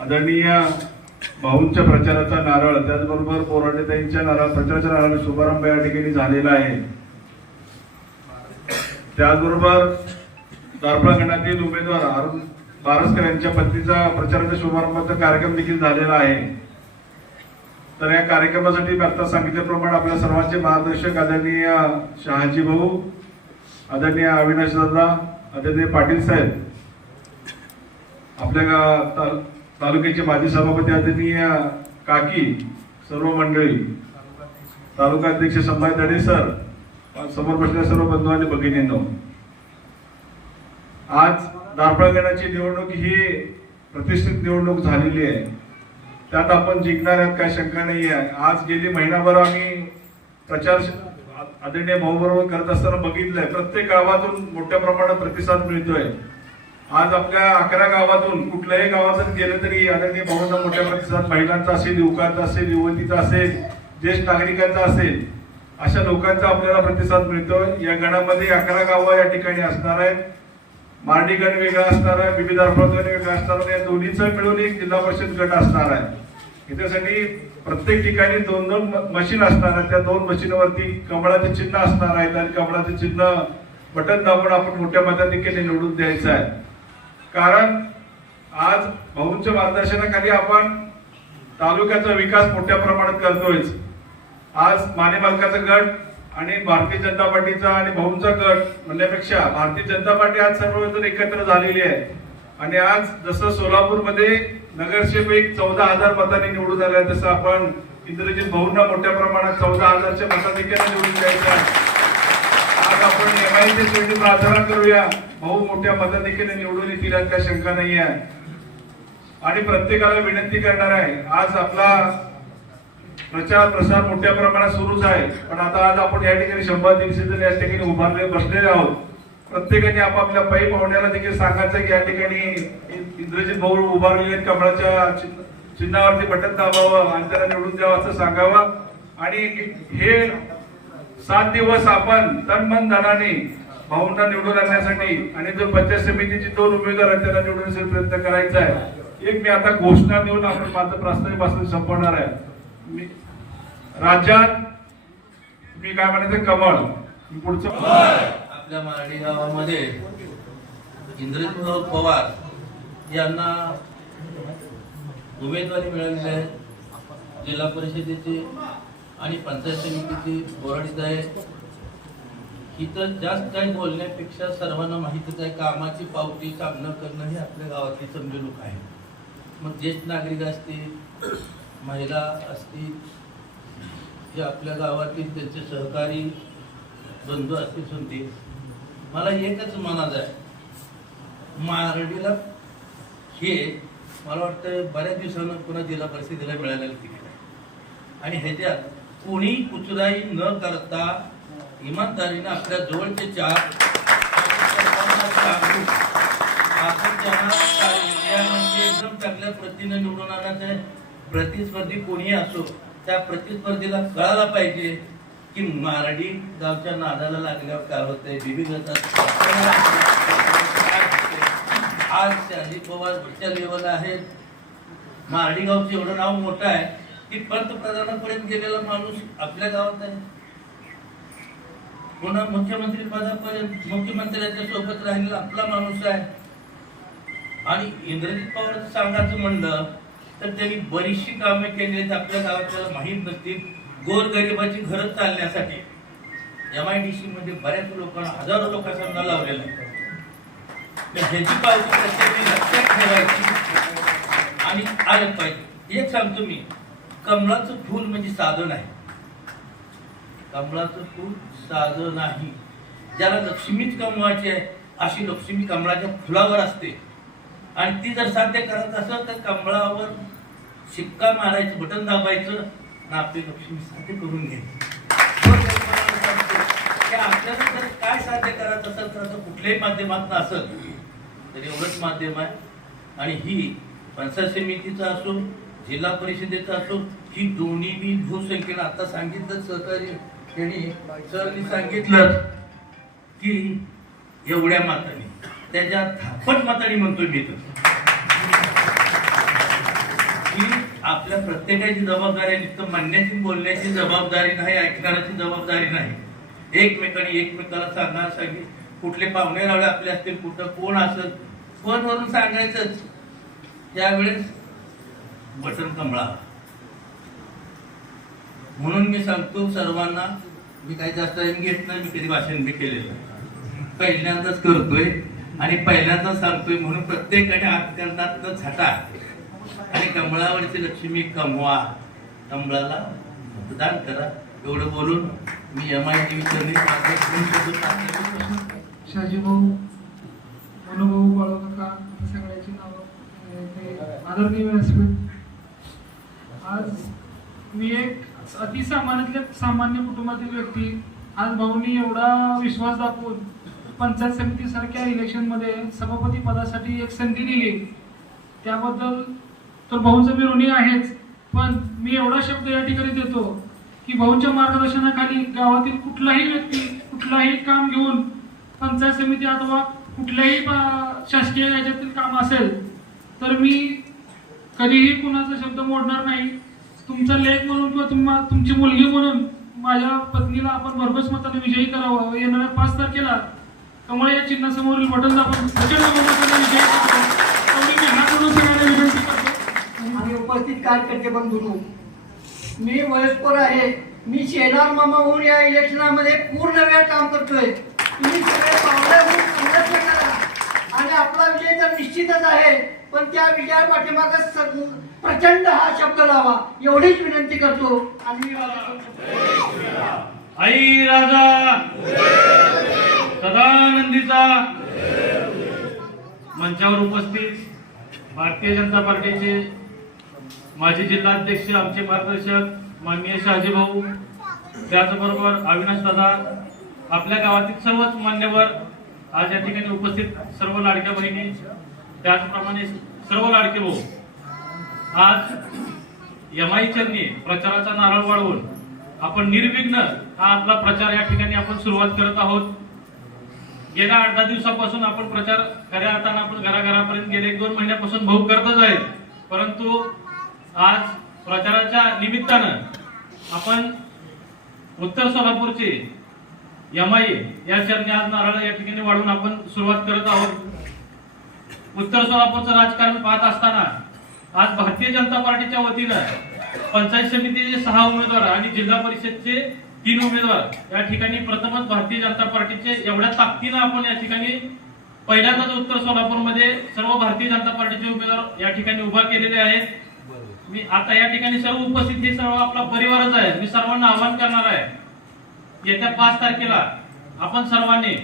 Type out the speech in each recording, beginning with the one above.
आदरणीय भाऊंच्या प्रचाराचा नारळ, त्याचबरोबर बोराटेताईंच्या प्रचाराच्या नारळ शुभारंभ या ठिकाणी झालेला आहे. त्याचबरोबर दारपळा उमेदवार अरुण बारसकर यांच्या पत्नीचा प्रचाराच्या शुभारंभाचा कार्यक्रम देखील झालेला आहे. तर या कार्यक्रमासाठी मी आता सांगितल्याप्रमाणे आपल्या सर्वांचे मार्गदर्शक आदरणीय शहाजी भाऊ, आदरणीय अविनाश दादा, आदरणीय पाटील साहेब, आपल्या तालुक्याचे माजी सभापती आदरणीय काकी, सर्व मंडळी, तालुका अध्यक्ष संभाजी दडे सर, समोर बसलेल्या सर्व बंधू आणि भगिनींनो, आज दारपळा निवडणूक ही प्रतिष्ठित निवडणूक झालेली आहे. त्यात आपण जिंकणार आहेत काय शंका नाही आहे. आज गेली महिनाभर आम्ही प्रचार आदरणीय भाऊ बरोबर करत असताना बघितलंय, प्रत्येक गावातून मोठ्या प्रमाणात प्रतिसाद मिळतोय. आज आपल्या 11 गावातून कुठल्याही गावातून गेलं तरी आदरणीय भाऊंना मोठ्या प्रतिसाद, महिलांचा असेल, युवकांचा असेल, युवतीचा असेल, ज्येष्ठ नागरिकांचा असेल, अशा लोकांचा आपल्याला प्रतिसाद मिळतोय. या गणामध्ये 11 गावं या ठिकाणी असणार आहेत. मार्डी गण वेगळा असणार आहे, विविध गण वेगळा असणार आहे. या दोन्हीचा मिळून एक जिल्हा परिषद गट असणार आहे. त्यासाठी प्रत्येक ठिकाणी 2-2 मशीन असणार आहेत. त्या 2 मशीनवरती कमळाचे चिन्ह असणार आहेत आणि कमळाचे चिन्ह बटन दाबून आपण मोठ्या मताधिक्याने निवडून द्यायचं आहे. कारण आज भाऊंच्या मार्गदर्शनाखाली आपण तालुक्याचा विकास मोठ्या प्रमाणात करतोय. आज माने मालकाचा गट आणि भारतीय जनता पार्टीचा आणि भाऊंचा गट म्हणण्यापेक्षा भारतीय जनता पार्टी आज सर्वजण एकत्र झालेली आहे. आणि आज जसं सोलापूरमध्ये नगरसेवक 14,000 मतांनी निवडून आले, तसं आपण इंद्रजित भाऊंना मोठ्या प्रमाणात 14,000च्या मताधिक्याने निवडून द्यायचं आहे. आज आपण MIC प्रार्थना करूया, भाऊ मोठ्या मताधिक्याने निवडून येतील यात काही शंका नाही आहे. आणि प्रत्येकाला विनंती करणार आहे, आज आपला प्रचार प्रसार मोठ्या प्रमाणात सुरूच आहे. पण आता आज आपण या ठिकाणी 100-150 जण या ठिकाणी उभारले बसलेले आहोत. प्रत्येकाने आपापल्या पायी पाहुण्याला देखील सांगायचं की या ठिकाणी इंद्रजित भाऊ उभारलेले कमळाच्या चिन्हावरती बटन दाबावं आणि त्याला निवडून द्यावं असं सांगावं. आणि हे 7 दिवस आपण तन मन धनाने भाऊंना निवडून आणण्यासाठी आणि जो पंचायत समितीचे 2 उमेदवार आहेत त्यांना निवडून प्रयत्न करायचा आहे. एक मी आता घोषणा देऊन आपण माझं प्रास्ताविक भाषण संपवणार आहे. राज्यात मी काय म्हणायचं, कमळ पुढचं आपल्या मारडी गावामध्ये इंद्रजित पवार यांना उमेदवारी मिळालेली आहे. जिल्हा परिषदेची आणि पंचायत समितीची बोराडीत आहे. इथं जास्त काही बोलण्यापेक्षा सर्वांना माहितीच आहे, कामाची पावती काम न करणं ही आपल्या गावातली समजणूक आहे. मग ज्येष्ठ नागरिक असतील, महिला असतील, जे आपल्या गावातील त्यांचे सहकारी बंधू असतील, समजतील, मला एकच मनात आहे, मारडीला हे मला वाटतं बऱ्याच दिवसांना पुन्हा जिल्हा परिषदेला मिळालेलं तिकीट आहे. आणि ह्याच्यात कोणी कुचराई न करता इमानदारीनं आपल्या जवळचे 4 एकदम चांगल्या प्रतीने निवडून आणायचं. प्रतिस्पर्धी कोणी असो, त्या प्रतिस्पर्धीला कळायला पाहिजे की मारडी गावच्या नादाला लागल्यावर काय होतंय, विविधता. आज शहाजी पवार वरच्या लेवलला आहेत. मारडी गावचं एवढं नाव मोठं आहे की पंतप्रधानापर्यंत गेलेला माणूस आपल्या गावात आहे. पुन्हा मुख्यमंत्री पदापर्यंत मुख्यमंत्र्यांच्या सोबत राहिलेला आपला माणूस आहे. आणि इंद्रजित पवार सांगायचं म्हणलं तर त्यांनी बरीचशी कामे केली आहेत आपल्या गावात, माहीत नसतील. गोरगरिबाची घरं चालण्यासाठी MIDC मध्ये बऱ्याच लोकांना, हजारो लोकांना लावलेलं आहे. ह्याची पावती प्रत्येकाने लक्षात ठेवायची आणि आलं पाहिजे. एक सांगतो मी, कमळाचं फूल म्हणजे साधन आहे. कमळाचं फूल साधं नाही. ज्याला लक्ष्मीच कमवायची आहे अशी लक्ष्मी कमळाच्या फुलावर असते. आणि ती जर साध्य करत असेल तर कमळावर शिक्का मारायचं, बटन दाबायचं आणि आपली लक्ष्मी साध्य करून घ्यायची. आपल्याला जर काय साध्य करायचं असेल तर असं कुठल्याही माध्यमातून असेल तर एवढंच माध्यम आहे. आणि ही पंचायत समितीचा असो, जिल्हा परिषदेचा असो, ही दोन्ही बी भूसंख्येनं आता सांगितलं सहकारी त्यांनी सरनी सांगितलं की एवढ्या मातांनी, त्याच्या 10 मतांनी म्हणतोय मी तर आपल्या प्रत्येकाची जबाबदारी आहे. नुसतं म्हणण्याची बोलण्याची जबाबदारी नाही, ऐकणाऱ्याची जबाबदारी नाही. एकमेकांनी एकमेकाला सांगणार सांगी कुठले पाहुणे रावळे आपले असतील, कुठं कोण असेल, फोनवरून सांगायचंच. त्यावेळेस बटन कमळा. म्हणून मी सांगतो सर्वांना, मी काही जास्त टाइम घेत नाही, मी कधी भाषण बी केलेलं नाही, पहिल्यांदाच करतोय आणि पहिल्यांदाच सांगतोय. म्हणून प्रत्येकाने अत्यंतातनं झटा आणि कमळावरची लक्ष्मी कमवा, कमळाला मतदान करा. एवढं बोलून मी MITV शाजी भाऊ, मनुभाऊ, बाळूकाका, सगळ्याची नावं आदरणीय व्यासपीठ. आज मी एक अतिसामान्यातल्या सामान्य कुटुंबातील व्यक्ती, आज भाऊनी एवढा विश्वास दाखवून पंचायत समिती सारख्या इलेक्शन मध्ये सभापती पदासाठी एक संधी दिली, त्याबद्दल तर भाऊंचं मी ऋणी आहेच. पण मी एवढा शब्द या ठिकाणी देतो की भाऊंच्या मार्गदर्शनाखाली गावातील कुठलाही व्यक्ती कुठलाही काम घेऊन पंचायत समिती अथवा कुठल्याही शासकीय याच्यातील काम असेल तर मी कधीही कुणाचा शब्द मोडणार नाही. तुमचा लेख म्हणून किंवा तुमची मुलगी म्हणून माझ्या पत्नीला आपण भरघोस मताने विजयी करावं. येणाऱ्या 5 तारखेला कमळ या चिन्हासमोरील बटन दाबून प्रचंड बहुमताने विजयी करतो. एवढी मी हात जोडून सगळ्यांना विनंती करतो. आणि उपस्थित कार्यकर्ते बंधूंनो, मी वयस्कर आहे. मी शेलार मामा होऊन या इलेक्शनामध्ये पूर्ण वेळ काम करतोय. तुम्ही सगळे पावलं होऊन संघर्ष करा आणि आपला विजय तर निश्चितच आहे, पण त्या विजया पाठीमागे प्रचंड हा शब्द लावा, एवढीच विनंती करतो. आणि आई राजा सदानंदीचा मंचावर उपस्थित भारतीय जनता पार्टीचे माजी जिल्हाध्यक्ष, आमचे मार्गदर्शक माननीय शहाजी भाऊ, त्याचबरोबर अविनाश दादा, आपल्या गावातील सर्वच मान्यवर आज या ठिकाणी उपस्थित, सर्व लाडक्या बहिणी, त्याचप्रमाणे सर्व लाडके भाऊ, आज MI चरणी प्रचाराचा नारळ वाढवून आपण निर्विघ्न हा आपला प्रचार या ठिकाणी आपण सुरुवात करत आहोत. गेल्या 8-10 दिवसापासून आपण प्रचार खऱ्या अर्थानं आपण घराघरापर्यंत गेले 1-2 महिन्यापासून भाऊ करतच आहेत. परंतु आज प्रचाराच्या निमित्तानं आपण उत्तर सोलापूरचे MI या चरणी आज नारळ या ठिकाणी वाढवून आपण सुरुवात करत आहोत. उत्तर सोलापूरचं राजकारण पाहत असताना आज भारतीय जनता पार्टीच्या वतीनं पंचायत समितीचे 6 उमेदवार आणि जिल्हा परिषदचे 3 उमेदवार या ठिकाणी प्रथमच भारतीय जनता पार्टीचे एवढ्या ताकदीनं आपण या ठिकाणी पहिल्यांदाच उत्तर सोलापूरमध्ये सर्व भारतीय जनता पार्टीचे उमेदवार या ठिकाणी उभा केलेले आहेत. मी आता या ठिकाणी सर्व उपस्थित हे सर्व आपला परिवारच आहे. मी सर्वांना आवाहन करणार आहे, येत्या 5 तारखेला आपण सर्वांनी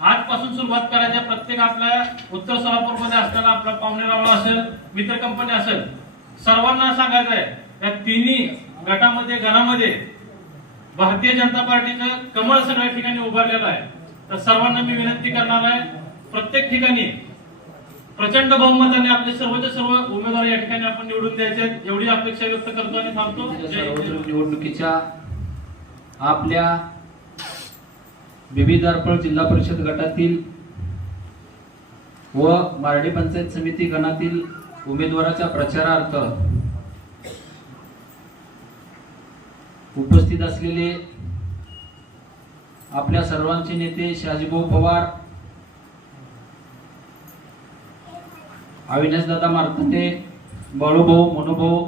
आजपासून सुरुवात करायच्या. प्रत्येक आपल्या उत्तर सोलापूरमध्ये असताना आपला पाहुणे रावळा असेल, मित्र कंपनी असेल, सर्वांना सांगायचं आहे या तिन्ही गटामध्ये गणामध्ये भारतीय जनता पार्टीचं कमळ सगळ्या ठिकाणी उभारलेलं आहे. तर सर्वांना मी विनंती करणार आहे, प्रत्येक ठिकाणी प्रचंड बहुमताने आपले सर्वचे सर्व उमेदवार या ठिकाणी आपण निवडून द्यायचे, एवढी अपेक्षा व्यक्त करतो आणि थांबतो. निवडणुकीच्या आपल्या बेबीदारपळ जिल्हा परिषद गटातील व मार्डी पंचायत समिती गणातील उमेदवाराच्या प्रचारार्थ उपस्थित असलेले आपल्या सर्वांचे नेते शहाजीभाऊ पवार, अविनाशदादा मार्तंडे, बाळूभाऊ, मनुभाऊ,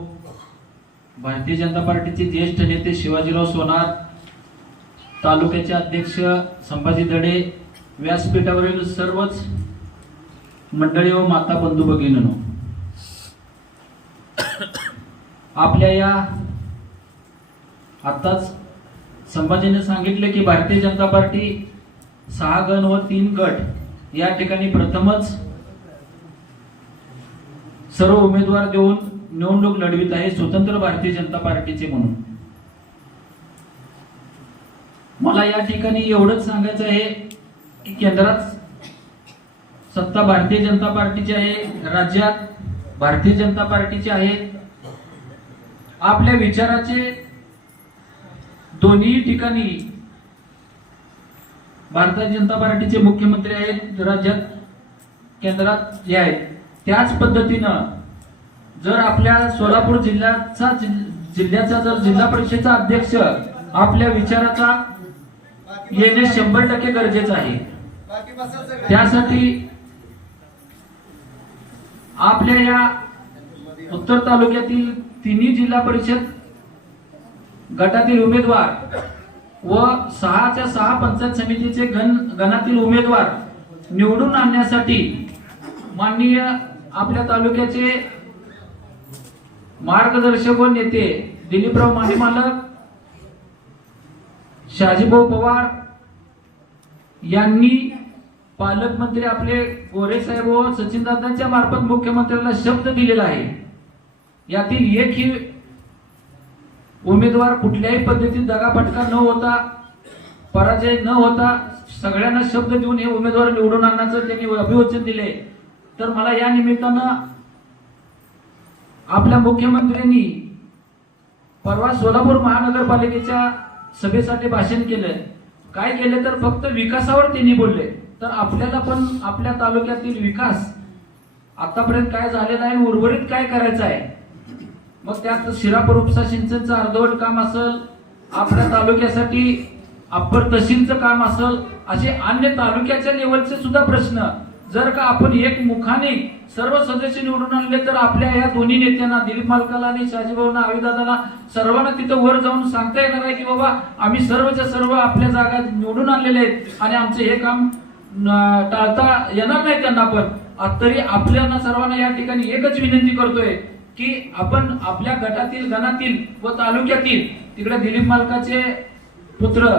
भारतीय जनता पार्टीचे ज्येष्ठ नेते शिवाजीराव सोनार, तालुक्याचे अध्यक्ष संभाजी दडे, व्यासपीठावरील सर्वच मंडळी व माता बंधू भगिनींनो, आपल्या या आताच संभाजीने सांगितले की भारतीय जनता पार्टी 6 गण व 3 गट या ठिकाणी प्रथमच सर्व उमेदवार देऊन निवडणूक लढवित आहे स्वतंत्र भारतीय जनता पार्टीचे म्हणून. मला या ठिकाणी एवढंच सांगायचं आहे की केंद्रात सत्ता भारतीय जनता पार्टीची आहे, राज्यात भारतीय जनता पार्टीची आहे. आपल्या विचाराचे दोन्ही ठिकाणी भारतीय जनता पार्टीचे मुख्यमंत्री आहेत, राज्यात केंद्रात जे आहेत. त्याच पद्धतीनं जर आपल्या सोलापूर जिल्ह्याचा जर जिल्हा परिषदेचा अध्यक्ष आपल्या विचाराचा येणे 100% गरजेचं आहे. त्यासाठी आपल्या या उत्तर तालुक्यातील तिन्ही जिल्हा परिषद गटातील उमेदवार व 6च्या 6 पंचायत समितीचे गणातील उमेदवार निवडून आणण्यासाठी माननीय आपल्या तालुक्याचे मार्गदर्शक व नेते दिलीपराव मानेमालक, शहाजीभाऊ पवार यांनी पालकमंत्री आपले गोरे साहेब व सचिनदादांच्या मार्फत मुख्यमंत्र्यांना शब्द दिलेला आहे. यातील एकही उमेदवार कुठल्याही पद्धतीत दगाफटका न होता, पराजय न होता सगळ्यांना शब्द देऊन हे उमेदवार निवडून आणण्याचं त्यांनी अभिवचन दिले. तर मला या निमित्तानं आपल्या मुख्यमंत्र्यांनी परवा सोलापूर महानगरपालिकेच्या सभेसाठी भाषण केलं. काय केलं तर फक्त विकासावर त्यांनी बोलले. तर आपल्याला पण आपल्या तालुक्यातील विकास आतापर्यंत काय झालेला आहे, उर्वरित काय करायचं आहे, मग त्यात शिरापूर उपसा सिंचनचं अर्धवट काम असेल, आपल्या तालुक्यासाठी अप्पर तहसीलचं काम असेल, असे अन्य तालुक्याच्या लेवलचे सुद्धा प्रश्न जर का आपण एक मुखाने सर्व सदस्य निवडून आणले तर आपल्या या दोन्ही नेत्यांना दिलीप मालकाला आणि शहाजीभाऊंना आविदादाला सर्वांना तिथं वर जाऊन सांगता येणार आहे की बाबा आम्ही सर्वच्या सर्व आपल्या जागा निवडून आणलेले आहेत आणि आमचे हे काम टाळता येणार नाही त्यांना. पण तरी आपल्याला सर्वांना या ठिकाणी एकच विनंती करतोय की आपण आपल्या गणातील व तालुक्यातील तिकडे दिलीप मालकाचे पुत्र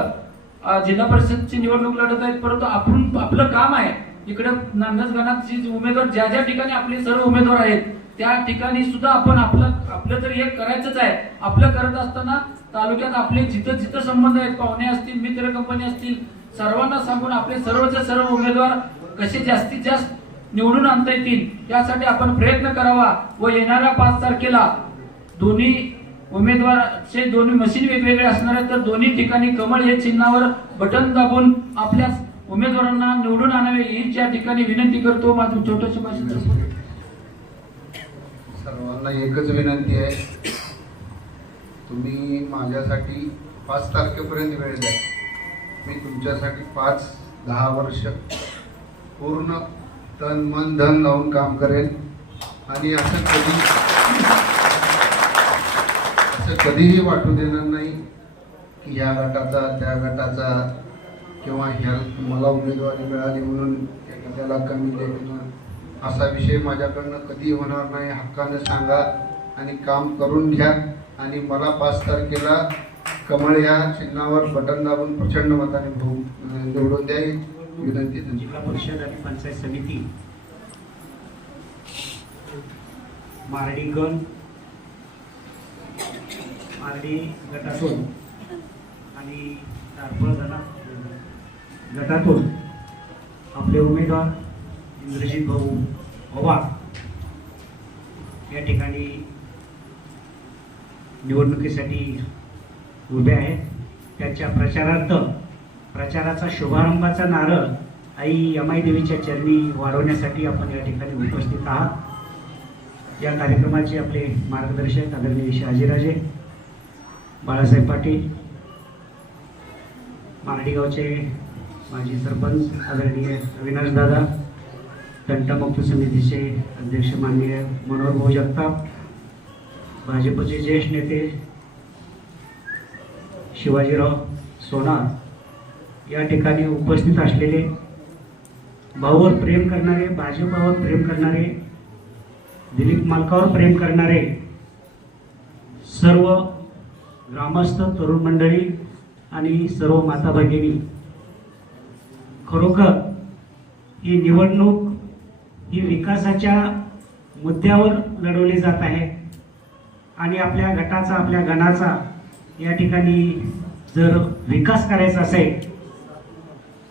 जिल्हा परिषदची निवडणूक लढत आहेत, परंतु आपण आपलं काम आहे इकडे नांदज गणाची उमेदवार ज्या ज्या ठिकाणी आपले सर्व उमेदवार आहेत त्या ठिकाणी सुद्धा आपण आपलं तर हे करायचंच आहे. आपलं करत असताना तालुक्यात आपले जिथं संबंध आहेत, पाहुणे असतील, मित्र कंपनी असतील, सर्वांना सांगून आपले सर्वचे सर्व उमेदवार कसे जास्तीत जास्त निवडून आणता येतील त्यासाठी आपण प्रयत्न करावा. व येणाऱ्या 5 तारखेला दोन्ही उमेदवाराचे दोन्ही मशीन वेगवेगळे असणार आहेत, तर दोन्ही ठिकाणी कमळ हे चिन्हावर बटन दाबून आपल्या उमेदवारांना निवडून आणावे ही या ठिकाणी विनंती करतो. माझं छोटंसं भाषण. सर्वांना एकच विनंती आहे, तुम्ही माझ्यासाठी 5 तारखेपर्यंत वेळ द्या. मी तुमच्यासाठी 5-10 वर्ष पूर्ण तन मन धन लावून काम करेन आणि असं कधीही वाटू देणार नाही की ह्या गटाचा त्या गटाचा किंवा ह्या मला उमेदवारी मिळाली म्हणून त्याला कमी लेखणं असा विषय माझ्याकडनं कधी होणार नाही. हक्कानं सांगा आणि काम करून घ्या आणि मला 5 तारखेला कमळ या चिन्हावर बटन दाबून प्रचंड मताने निवडून द्या विनंती. जिल्हा परिषद आणि पंचायत समिती मारडी गटातून आणि तारफळ गटातून आपले उमेदवार इंद्रजित भाऊ पवार या ठिकाणी निवडणुकीसाठी उभे आहेत. त्यांच्या प्रचाराचा शुभारंभाचा नारळ आई यमाई देवीच्या चरणी वाढवण्यासाठी आपण या ठिकाणी उपस्थित आहात. या कार्यक्रमाचे आपले मार्गदर्शक आदरणीय शहाजीराजे बाळासाहेब पाटील, मारडी गावचे माजी सरपंच आदरणीय अविनाश दादा, तंटामुक्त समितीचे अध्यक्ष माननीय मनोहर भाऊ जगताप, भाजपचे ज्येष्ठ नेते शिवाजीराव सोनार, या ठिकाणी उपस्थित असलेले भाऊवर प्रेम करणारे, भाजपावर प्रेम करणारे, दिलीप मालकावर प्रेम करणारे सर्व ग्रामस्थ, तरुण मंडळी आणि सर्व माता भगिनी, खरोखर ही निवडणूक ही विकासाच्या मुद्द्यावर लढवली जात आहे आणि आपल्या गटाचा, आपल्या गणाचा या ठिकाणी जर विकास करायचा असेल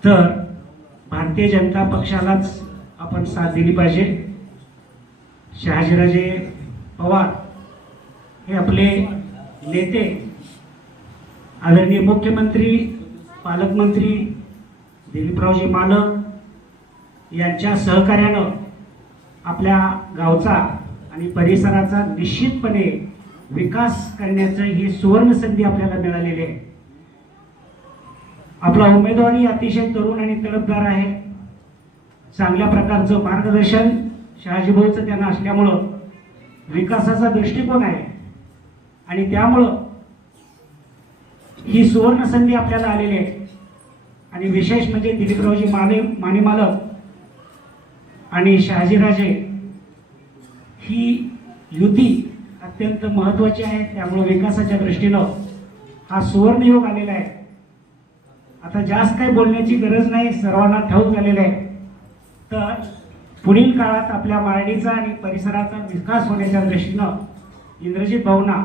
तर भारतीय जनता पक्षालाच आपण साथ दिली पाहिजे. शहाजीराजे पवार हे आपले नेते, आदरणीय मुख्यमंत्री, पालकमंत्री दिलीपरावजी मालक यांच्या सहकार्यानं आपल्या गावचा आणि परिसराचा निश्चितपणे विकास करण्याचं ही सुवर्ण संधी आपल्याला मिळालेली आहे. आपला उमेदवारही अतिशय तरुण आणि तडफदार आहे. चांगल्या प्रकारचं मार्गदर्शन शहाजीभाऊचं त्यांना असल्यामुळं विकासाचा दृष्टिकोन आहे आणि त्यामुळं ही सुवर्ण संधी आपल्याला आलेली आहे. आणि विशेष म्हणजे दिलीपरावजी माने मालक आणि शहाजीराजे ही युती अत्यंत महत्त्वाची आहे. त्यामुळे विकासाच्या दृष्टीनं हा सुवर्णयोग आलेला आहे. आता जास्त काही बोलण्याची गरज नाही, सर्वांना ठाऊक झालेलं आहे. तर पुढील काळात आपल्या मारडीचा आणि परिसराचा विकास होण्याच्या दृष्टीनं इंद्रजित भाऊंना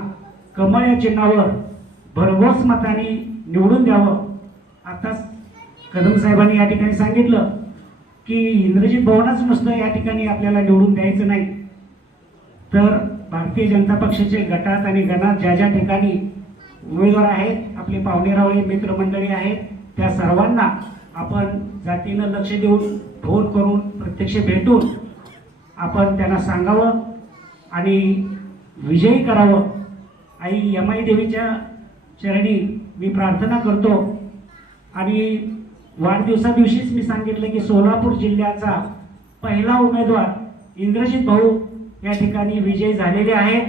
कमळ या चिन्हावर भरघोस मताने निवडून द्यावं. आताच कदम साहेबांनी या ठिकाणी सांगितलं की इंद्रजित भाऊंनाच नुसतं या ठिकाणी आपल्याला निवडून द्यायचं नाही, तर भारतीय जनता पक्षाचे गटात आणि गणात ज्या ज्या ठिकाणी उमेदवार आहेत, आपले पाहुणेरावळे मित्रमंडळी आहेत, त्या सर्वांना आपण जातीनं लक्ष देऊन फोन करून प्रत्यक्ष भेटून आपण त्यांना सांगावं आणि विजयी करावं. आई यमाई देवीच्या चरणी मी प्रार्थना करतो. आणि वाढदिवसादिवशीच मी सांगितलं की सोलापूर जिल्ह्याचा पहिला उमेदवार इंद्रजित भाऊ या ठिकाणी विजयी झालेले आहेत.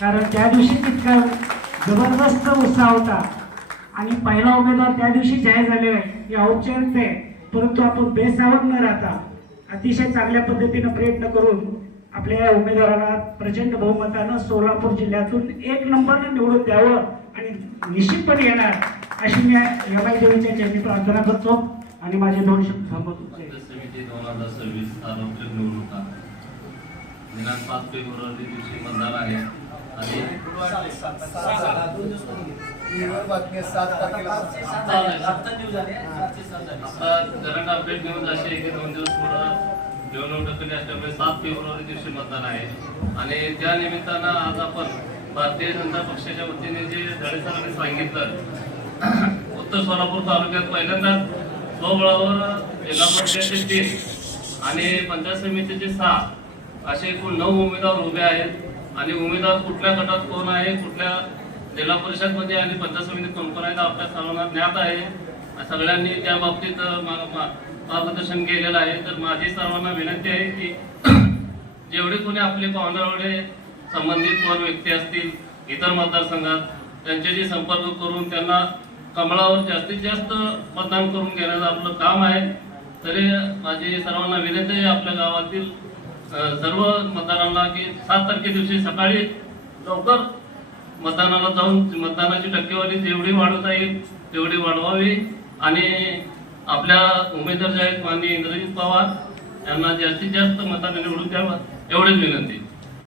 कारण त्या दिवशी तितका जबरदस्त उत्साह होता आणि पहिला उमेदवार त्या दिवशी जाहीर झालेला आहे. ही औपचारिकता आहे, परंतु आपण बेसावध न राहता अतिशय चांगल्या पद्धतीनं प्रयत्न करून आपल्या या उमेदवाराला प्रचंड बहुमतानं सोलापूर जिल्ह्यातून 1 नंबरनं निवडून द्यावं आणि निश्चितपणे येणार अशी मी यमाई देवीच्या चरणी प्रार्थना करतो आणि माझे 2 शब्द थांबवतो. समिती 2026 सार्वत्रिक निवडणुका दिनांक 5 फेब्रुवारी दिवशी मतदान आहे आणि आता करंट अपडेट घेऊन असे आहे की 2 दिवस पुढं निवडणूक ढकलली असल्यामुळे 7 फेब्रुवारी दिवशी मतदान आहे. आणि त्या निमित्तानं आज आपण भारतीय जनता पक्षाच्या वतीने जे धडे सरांनी सांगितलं, उत्तर सोलापूर तालुक्यात पहिल्यांदाच स्वबळावर जिल्हा परिषदेचे 3 आणि पंचायत समितीचे 6 असे एकूण 9 उमेदवार उभे आहेत. आणि उमेदवार कुठल्या गटात कोण आहे, कुठल्या जिल्हा परिषद मध्ये आणि पंचायत समितीत कोण आहे आपल्या सर्वांना ज्ञात आहे. सगळ्यांनी त्या बाबतीत मार्गदर्शन केलेलं आहे. तर माझी सर्वांना विनंती आहे की जेवढे कोणी आपले पाहुण्यावडे संबंधित कोण व्यक्ती असतील इतर मतदारसंघात, त्यांच्याशी संपर्क करून त्यांना कमळावर जास्तीत जास्त मतदान करून घेण्याचं आपलं काम आहे. तरी माझी सर्वांना विनंती आहे आपल्या गावातील सर्व मतदारांना की 7 तारखे दिवशी सकाळी लवकर मतदानाला जाऊन मतदानाची टक्केवारी जेवढी वाढवता येईल तेवढी वाढवावी आणि आपल्या उमेदवार जे आहेत माननीय इंद्रजित पवार यांना जास्तीत जास्त मताने निवडून द्यावा एवढीच विनंती.